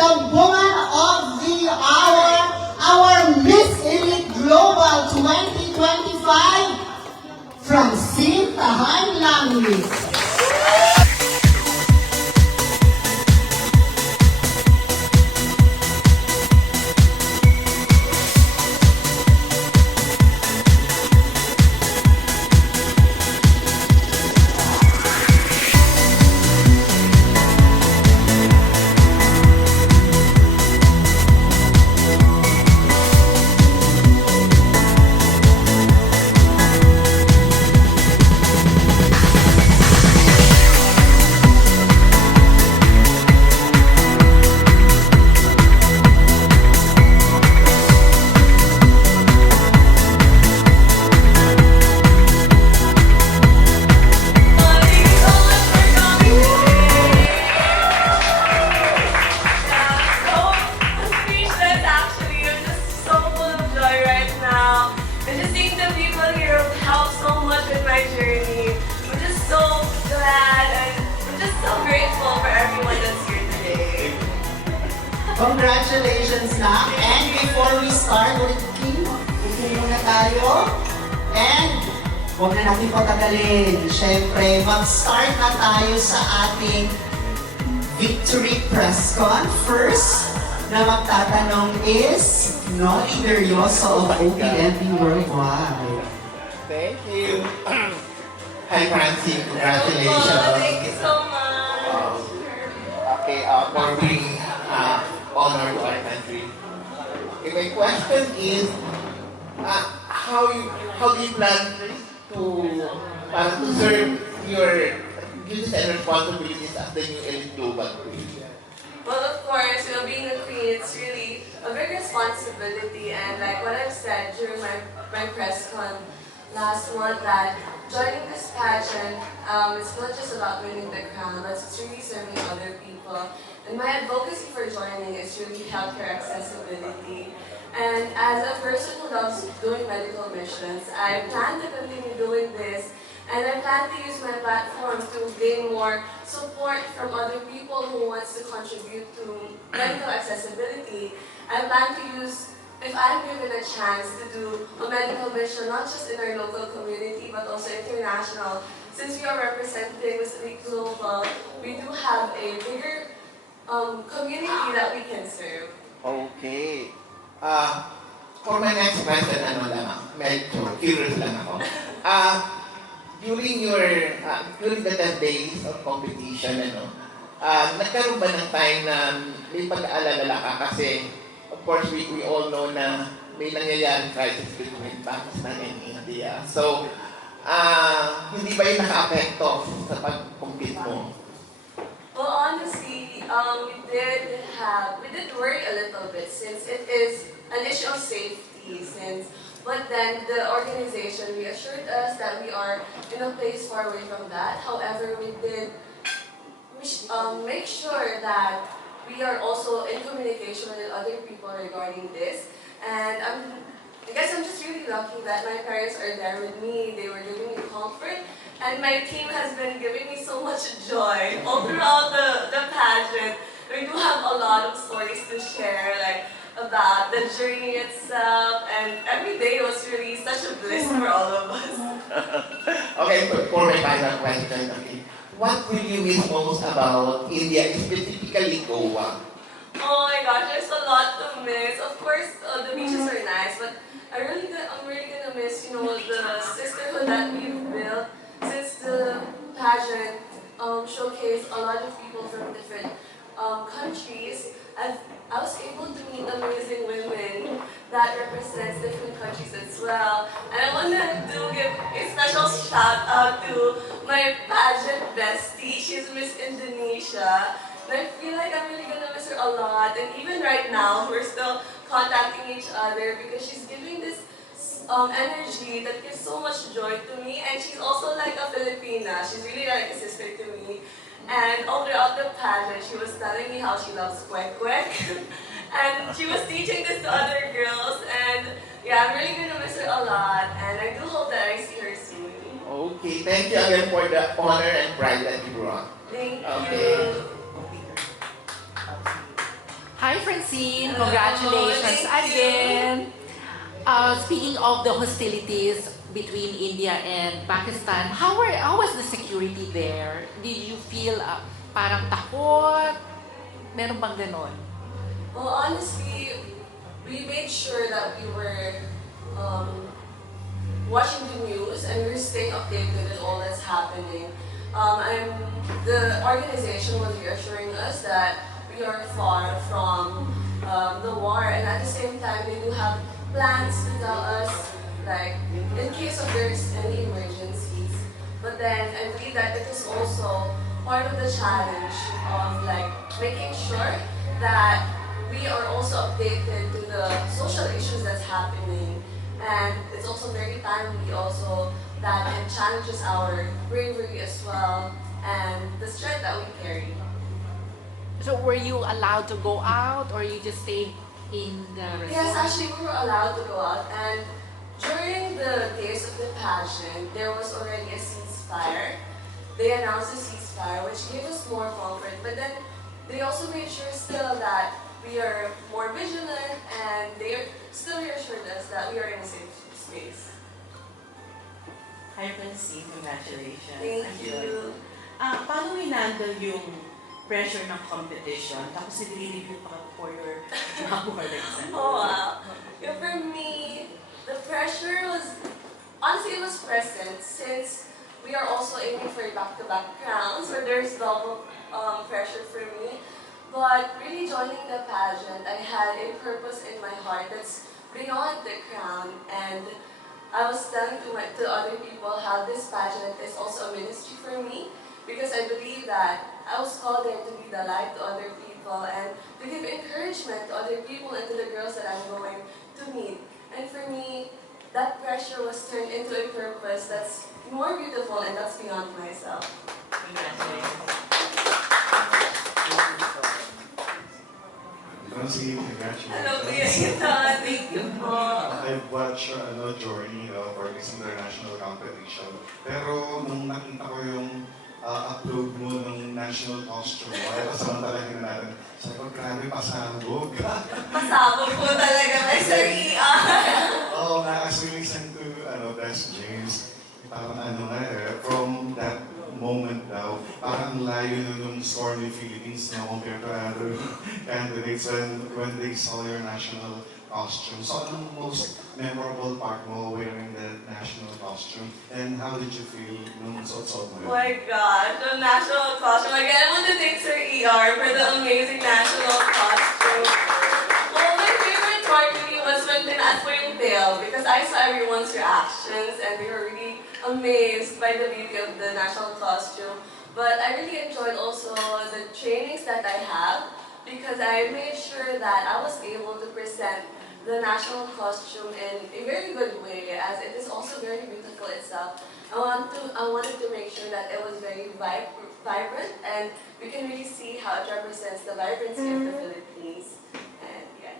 the Woman of the Hour, our Miss Elite Global 2025, Francine Talanjanit. Congratulations na. And before we start, ulit muna tayo. And huwag na natin patagalin. Siyempre, mag-start na tayo sa ating Victory Presscon. First na magtatanong is Noli Neryoso of OPMP Worldwide. Thank you. Hi, Francine. Congratulations. Thank you so much. Okay, for bringing honor to our country. Okay, my question is, how do you plan to serve your duties and responsibilities as the new elite global queen? Well, of course, being a queen, it's really a big responsibility, and like what I've said during my press con last month, that joining this pageant, it's not just about winning the crown, but it's really serving other people. And my advocacy for joining is really healthcare accessibility. And as a person who loves doing medical missions, I plan to continue doing this. And I plan to use my platform to gain more support from other people who wants to contribute to medical accessibility. I plan to use, if I'm given a chance to do a medical mission, not just in our local community, but also international. Since we are representing Miss Elite Global, we do have a bigger community that we can serve. Okay. For my next question, medyo curious lang ako. During the 10 days of competition, nagkaroon ba ng time na may pag-aalala ka? Kasi, of course, we all know na may nangyayaring crisis between Pakistan and India. So, hindi ba yung naka-apekto sa pag-compete mo? Well, honestly, we did worry a little bit since it is an issue of safety. But then the organization reassured us that we are in a place far away from that. However, we did make sure that we are also in communication with other people regarding this. And I guess I'm just really lucky that my parents are there with me. They were giving me comfort. And my team has been giving me so much joy all throughout the pageant. We do have a lot of stories to share, like about the journey itself, and every day was really such a bliss for all of us. Okay, for my final question, what will you miss most about India, specifically Goa? Oh my gosh, there's a lot to miss. Of course, the beaches are nice, but I'm really gonna miss, the sisterhood that we've built. Since the pageant showcased a lot of people from different countries, I was able to meet amazing women that represents different countries as well. And I want to give a special shout out to my pageant bestie. She's Miss Indonesia. And I feel like I'm really gonna miss her a lot. And even right now, we're still contacting each other because she's giving this energy that gives so much joy to me, and she's also like a Filipina. She's really like a sister to me. And all throughout the pageant, she was telling me how she loves kwek-kwek. And she was teaching this to other girls, and yeah, I'm really gonna miss her a lot, and I do hope that I see her soon. Okay, thank you again for the honor and pride that you brought. Thank Okay. you. Hi, Francine. Hello. Congratulations Thank you. again. Speaking of the hostilities between India and Pakistan, how was the security there? Did you feel parang takot? Meron bang ganon? Well, honestly, we made sure that we were um, watching the news and we were staying updated with all that's happening. The organization was reassuring us that we are far from the war, and at the same time, they do have plans to tell us, like, in case of there's any emergencies. But then I believe that it is also part of the challenge of like making sure that we are also updated to the social issues that's happening. And it's also very timely also that it challenges our bravery as well and the strength that we carry. So were you allowed to go out or you just stayed in the resort? Yes, actually we were allowed to go out, and during the days of the pageant, there was already a ceasefire. They announced a ceasefire, which gave us more comfort, but then they also made sure still that we are more vigilant, and they still reassured us that we are in a safe space. Hi, Francine. Congratulations. Thank you. Paano hinandle yung pressure ng competition? Tapos nire-review pa for your Mabuhay exam. Oh wow. Yeah, for me, the pressure was, honestly it was present since we are also aiming for back-to-back crowns, so there's double pressure for me. But really joining the pageant, I had a purpose in my heart that's beyond the crown, and I was telling to other people how this pageant is also a ministry for me, because I believe that I was called there to be the light to other people and to give encouragement to other people and to the girls that I'm going to meet. And for me, that pressure was turned into a purpose that's more beautiful and that's beyond myself. Congratulations. Francine, Hello, Kuya congratulations. Ethan. Thank you po. I've watched your journey for this international competition. Pero nung nakita ko yung upload mo ng national costume, ay pasamantalahin na natin. Sabi ko, grabe, pasabog. Pasabog po talaga kay Sir Ian. Oo nga, as we listen to Des James, parang from that moment daw, parang layo nung stormy Philippines na compared to other candidates when they saw your national costume. So anong most memorable part mo wearing the national costume? And how did you feel nung suot-suot mo Oh my gosh, the national costume. Again, I want to thank Sir ER for the amazing national costume. Well, my favorite part really was when tinaas ko yung tail, because I saw everyone's reactions and they were really amazed by the beauty of the national costume. But I really enjoyed also the trainings that I have, because I made sure that I was able to present the national costume in a very good way, as it is also very beautiful itself. I wanted to make sure that it was very vibrant, and we can really see how it represents the vibrancy of the Philippines. And yeah.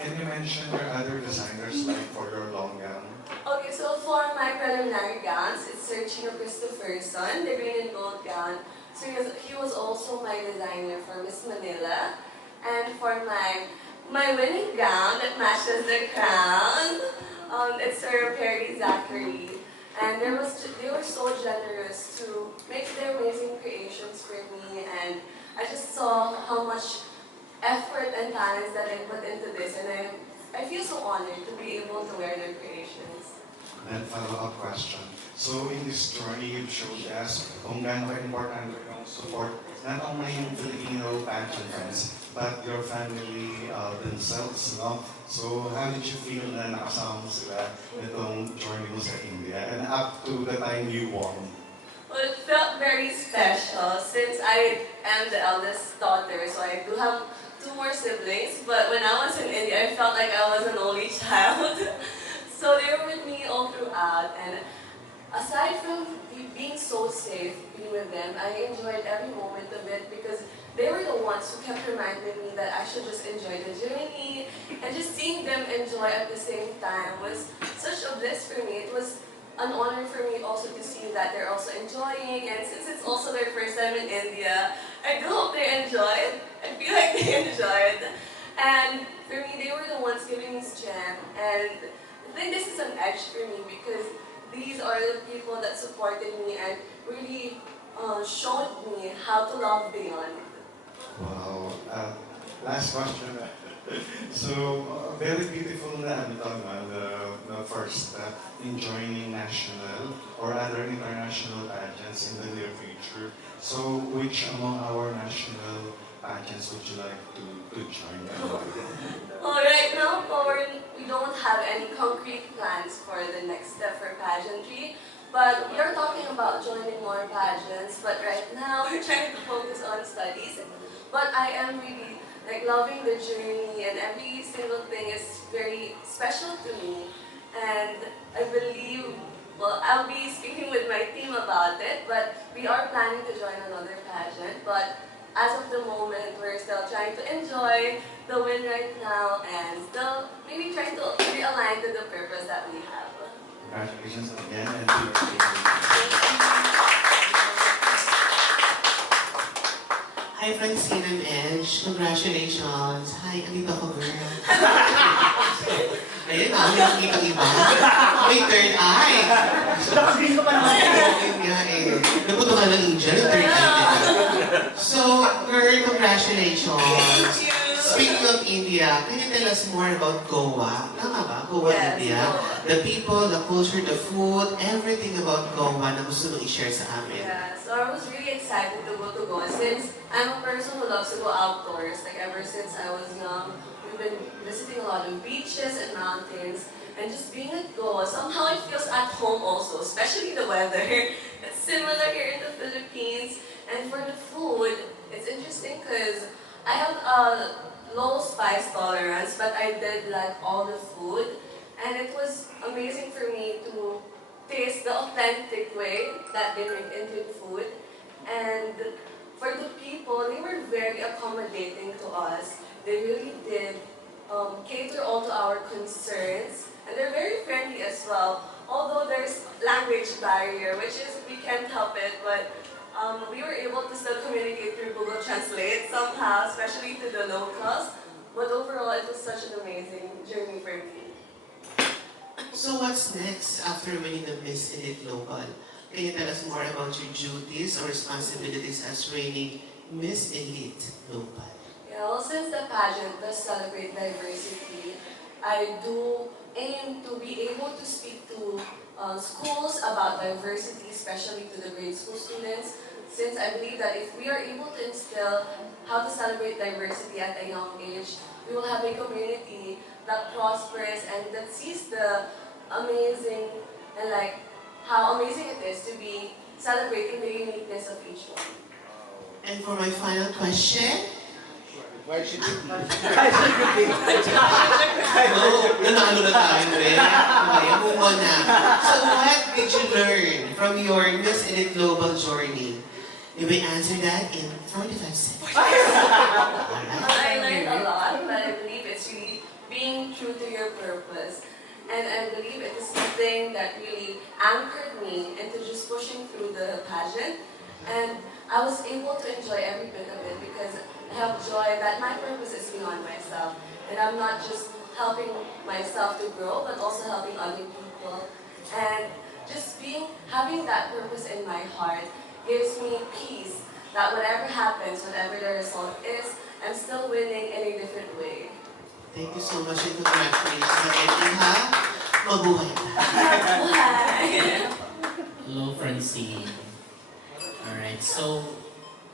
Can you mention your other designers, like for your long gown? Okay, so for my preliminary gowns, it's Sir Chino Christopherson, the green and gold gown. So he was also my designer for Miss Manila. And for my winning gown that matches the crown, it's Sir Perry Zachary. And they were so generous to make their amazing creations for me, and I just saw how much effort and talents that they put into this, and I feel so honored to be able to wear their creations. Then follow-up question. So in this journey, you've showed us kung gaano ka-important yung support not only yung Filipino pageants, but your family themselves, no? So how did you feel na nakasama mo sila nitong journey mo sa India and up to the time you won? Well, it felt very special since I am the eldest daughter, so I do have 2 more siblings, but when I was in India, I felt like I was an only child. So they were with me all throughout, and aside from being so safe being with them, I enjoyed every moment of it, because they were the ones who kept reminding me that I should just enjoy the journey, and just seeing them enjoy at the same time was such a bliss for me. It was an honor for me also to see that they're also enjoying, and since it's also their first time in India, I do hope they enjoyed. I feel like they enjoyed. And for me, they were the ones giving me strength. And I think this is an edge for me because these are the people that supported me and really showed me how to love beyond. Wow. Last question. So, very beautiful na ano to, the first in joining national or other international pageants in the near future. So, which among our national pageants would you like to join? Well, right now, we don't have any concrete plans for the next step for pageantry. But we are talking about joining more pageants. But right now, we're trying to focus on studies. But I am really loving the journey, and every single thing is very special to me. And I believe, well, I'll be speaking with my team about it, but we are planning to join another pageant. But as of the moment, we're still trying to enjoy the win right now and still maybe trying to realign to the purpose that we have. Congratulations again and Hi, Francine and Edge. Congratulations. Hi, andito ako, girl. Ayun na, may nakikita iba. May third eye. Dito pa naman. Ayun nga eh. Naputo ka ng Angel, yung third eye nila. So, girl, congratulations. Thank you. Speaking of India, can you tell us more about Goa? Tama ba? Goa, Yes, India. Goa. The people, the culture, the food, everything about Goa na gusto mong i-share sa amin. Yeah, so I was really excited to go since I'm a person who loves to go outdoors. Like ever since I was young, we've been visiting a lot of beaches and mountains. And just being at Goa, somehow it feels at home also, especially the weather. It's similar here in the Philippines. And for the food, it's interesting because I have a low spice tolerance, but I did like all the food. And it was amazing for me to taste the authentic way that they make Indian food. And for the people, they were very accommodating to us. They really did cater all to our concerns. And they're very friendly as well. Although there's language barrier, which is, we can't help it, but we were able to still communicate through Google Translate somehow, especially to the locals. But overall, it was such an amazing journey for me. So what's next after winning the Miss Elite Global? Can you tell us more about your duties or responsibilities as reigning Miss Elite Global? Yeah, well, since the pageant does celebrate diversity, I do aim to be able to speak to schools about diversity, especially to the grade school students, since I believe that if we are able to instill how to celebrate diversity at a young age, we will have a community that prospers and that sees the amazing and how amazing it is to be celebrating the uniqueness of each one. And for my final question, Why should it be? nanalo na tayo, eh. Okay, move on na. So what did you learn from your Miss Elite Global journey? You may answer that in 45 seconds. I learned a lot, but I believe it's really being true to your purpose. And I believe it is something that really anchored me into just pushing through the pageant. And I was able to enjoy every bit of it because I have joy that my purpose is beyond myself. And I'm not just helping myself to grow, but also helping other people. And just having that purpose in my heart gives me peace that whatever happens, whatever the result is, I'm still winning in a different way. Thank you so much and congratulations again, ha? Mabuhay. Bye! Hello, Francine. Alright, so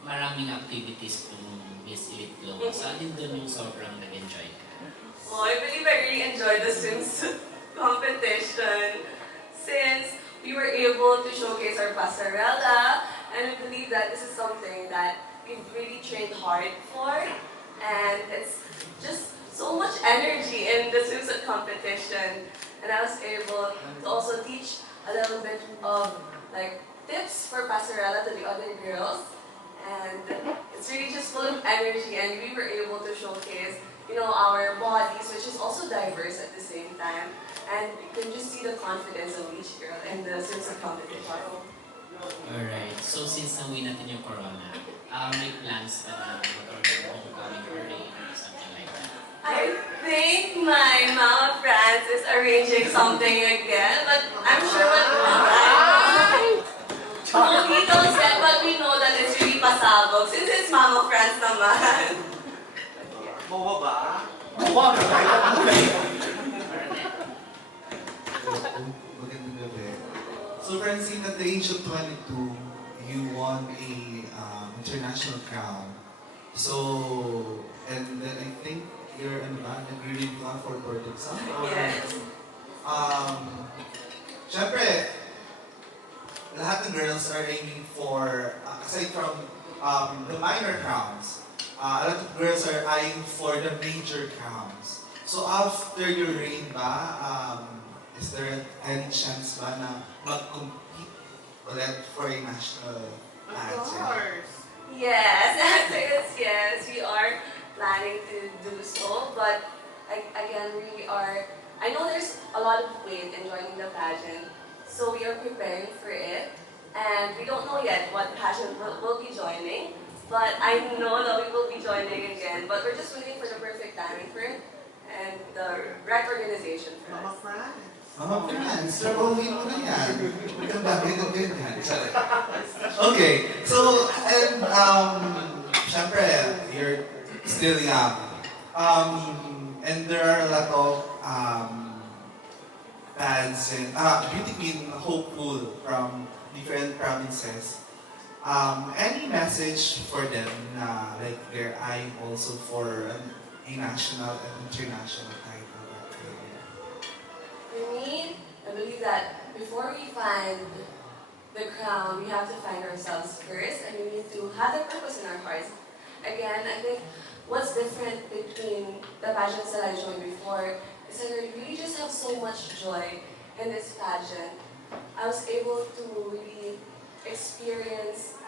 maraming activities po Miss Elite Global. So, alin doon yung sobrang nag-enjoy ka? Well, I believe I really enjoyed the swimsuit competition since we were able to showcase our passerella, and I believe that this is something that we've really trained hard for, and it's just so much energy in the swimsuit competition. And I was able to also teach a little bit of tips for passerella to the other girls. And it's really just full of energy, and we were able to showcase, our bodies, which is also diverse at the same time. And you can just see the confidence of each girl in the swimsuit competition. Alright, so since na-win natin yung Corona, may plans pa na magkaroon ng homecoming or something like that? I my Mama France is arranging something again, but I'm sure what no details yet, but we know that it's really pasabog since it's Mama France naman. Mowa ba? Magandang gabi. So Francine, at the age of 22, you won a international crown. So, and then I think you're nag-review ka for Portugal. Yes. Siyempre, lahat ng girls are aiming for, aside from the minor crowns, a lot of girls are eyeing for the major crowns. So after your reign ba, is there any chance ba na mag-compete ulit for a national pageant? Yes, the answer is yes. We are planning to do so, but again, I know there's a lot of weight in joining the pageant, so we are preparing for it. And we don't know yet what pageant we'll be joining, but I know that we will be joining again. But we're just waiting for the perfect timing for it and the right organization for us. Mama France, trabahuin mo na yan. Maganda yan. Okay, so, and, syempre, you're still young. And there are a lot of bands and beauty queen hopeful from different provinces. Any message for them na like they're eyeing also for a national and international title? For me, I believe that before we find the crown, we have to find ourselves first, and we need to have the purpose in our hearts. Again, I think what's different between the pageants that I joined before is that I really just have so much joy in this pageant. I was able to really experience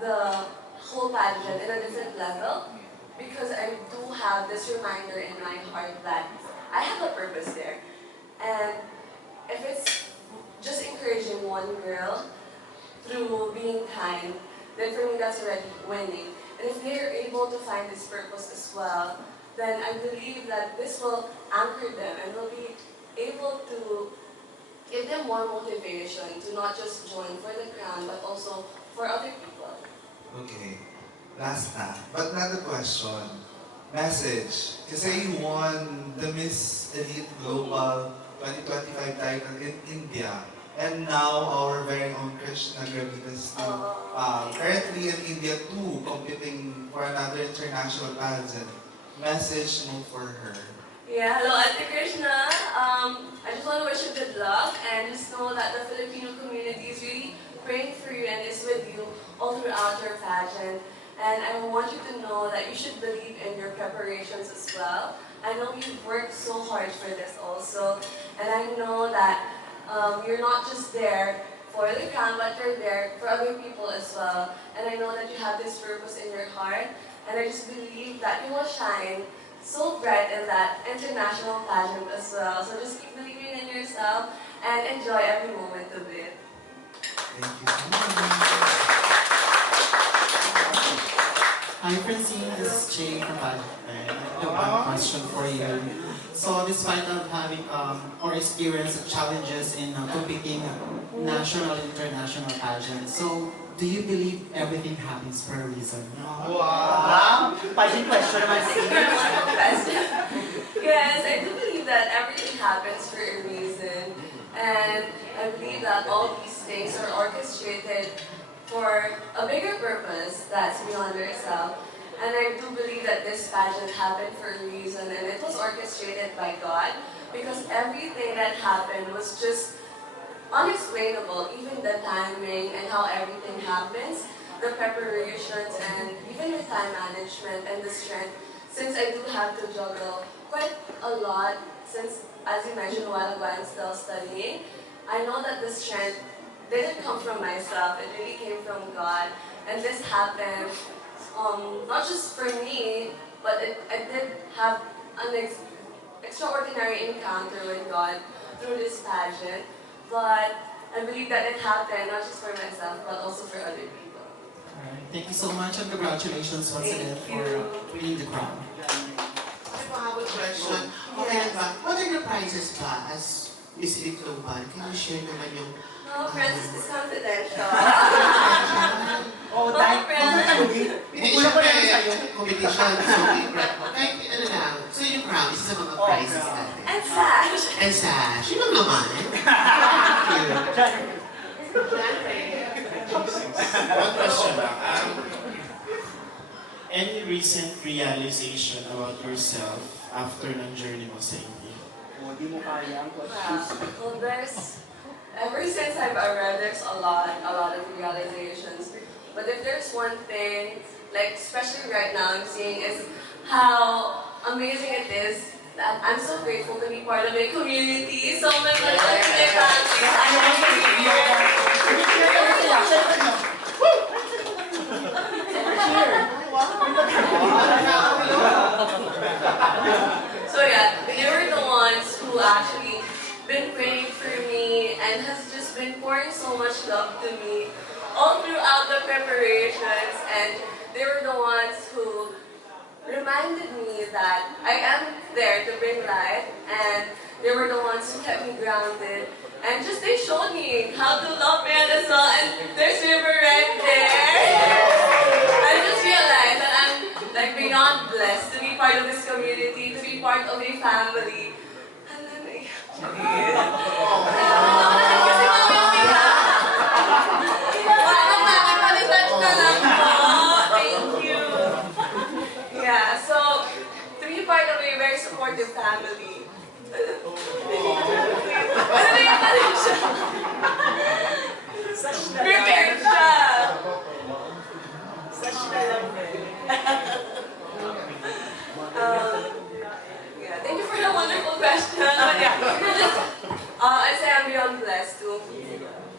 the whole pageant in a different level because I do have this reminder in my heart that I have a purpose there. And if it's just encouraging one girl through being kind, then for me that's already winning. And if they're able to find this purpose as well, then I believe that this will anchor them and will be able to give them more motivation to not just join for the crown, but also for other people. Okay, last na, but not a question. Message. Kasi you won the Miss Elite Global 2025 title in India. And now our very own Krishna Gravita is currently in India too, competing for another international pageant. Message mo for her. Yeah, hello Ate Krishna. I just want to wish you good luck and just know that the Filipino community is really praying for you and is with you all throughout your pageant. And I want you to know that you should believe in your preparations as well. I know you've worked so hard for this also, and I know that you're not just there for the crown, but you're there for other people as well. And I know that you have this purpose in your heart, and I just believe that you will shine so bright in that international pageant as well. So just keep believing in yourself and enjoy every moment of it. Thank you so much. Hi Francine, this is Jay from Mabuhay. I have one question for you. So despite of having or experience challenges in competing national and international pageants, so do you believe everything happens for a reason? Wow! Pageant question naman si Wonderful question. Yes, I do believe that everything happens for a reason. And I believe that all these things are orchestrated for a bigger purpose that's beyond ourselves. And I do believe that this pageant happened for a reason, and it was orchestrated by God, because everything that happened was just unexplainable, even the timing and how everything happens, the preparations, and even the time management and the strength. Since I do have to juggle quite a lot, since, as you mentioned a while ago, I'm still studying, I know that the strength didn't come from myself, it really came from God. And this happened, not just for me, but I did have an extraordinary encounter with God through this pageant. But I believe that it happened not just for myself, but also for other people. Alright, thank you so much and congratulations once again for winning the crown. I have a question. Okay, ba? What are the prizes ba as Miss Elite Global? Can you share naman yung... No, friends, this is confidential. Oo, dahil Hindi, syempre, competition, so different. Kahit ano lang, so yung crown, isa sa mga prizes natin. And sash. And sash, yun lang naman. One question lang. Any recent realization about yourself after ng journey mo sa India? di mo kaya ang questions. Well, ever since I've arrived, there's a lot of realizations. But if there's one thing, like especially right now, I'm seeing is how amazing it is that I'm so grateful to be part of a community. So many of my families, So yeah, they were the ones who actually been praying for me and has just been pouring so much love to me all throughout the preparations, and they were the ones who reminded me that I am there to bring life, and they were the ones who kept me grounded, and just they showed me how to love me as well, and there's River right there. I just realized that I'm like beyond blessed to be part of this community, to be part of a family. And then Thank you. Yeah, so to be part of a very supportive family. Prepared siya. Yeah, thank you for the wonderful question. But yeah, I say I'm beyond blessed to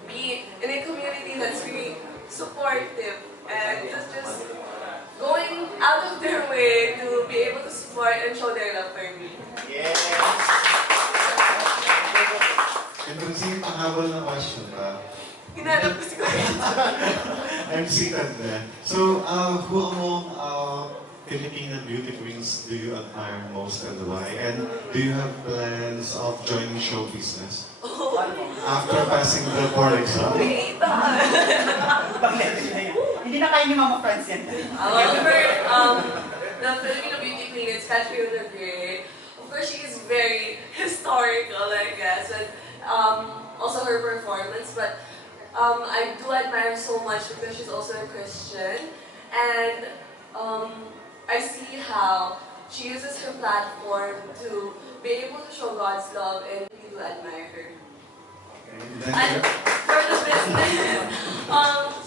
be in a community that's really supportive and just going out of their way to be able to support and show their love for me. And Francine, pahabol na question ba? Hinanap ko si Kuya. I'm seated there. So, who among Filipino beauty queens do you admire most and why? And do you have plans of joining show business after passing the board exam? Hindi na kayo ni Mama Francine. However, the Filipino beauty queen is Catriona Gray. Of course, she is very historical, I guess, and also her performance. But I do admire so much because she's also a Christian, and I see how she uses her platform to be able to show God's love, and we do admire her. And for the business,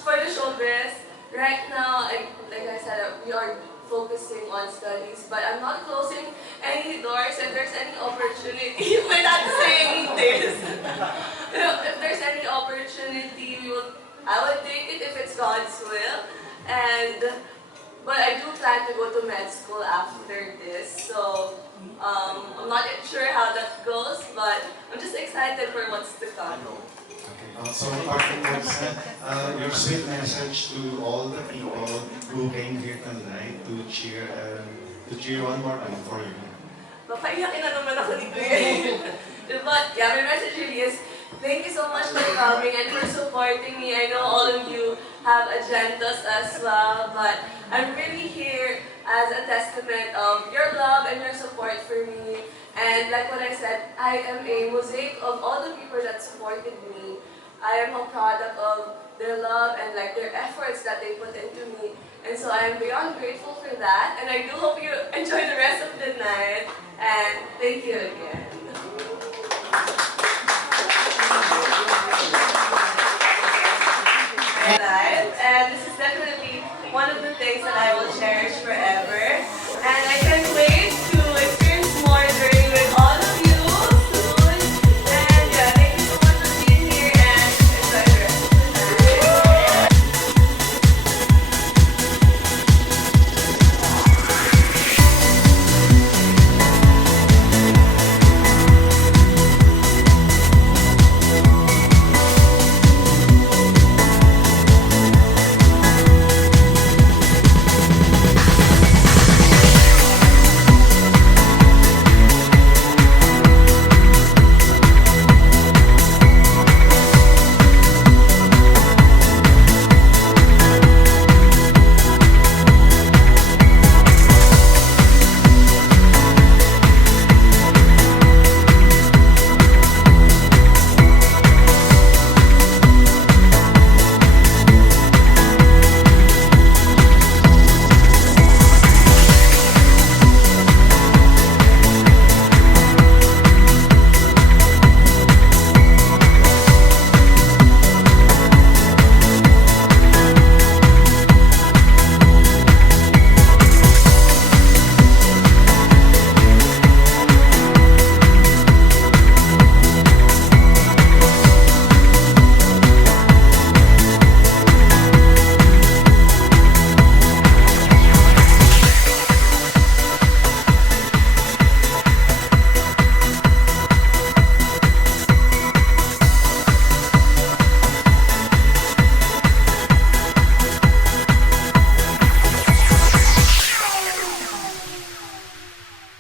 for the showbiz, right now, like I said, we are focusing on studies, but I'm not closing any doors. If there's any opportunity, we're not saying this. If there's any opportunity, I would take it if it's God's will. But I do plan to go to med school after this, so I'm not yet sure how that goes, but I'm just excited for what's to come. Okay. So, parting words na, your sweet message to all the people who came here tonight to cheer one more time for you. Papaiyakin na naman ako ni Kuya. But yeah, my message really is, thank you so much for coming and for supporting me. I know all of you have agendas as well, but I'm really here as a testament of your love and your support for me. And like what I said, I am a mosaic of all the people that supported me. I am a product of their love and like their efforts that they put into me. And so I am beyond grateful for that. And I do hope you enjoy the rest of the night. And thank you again.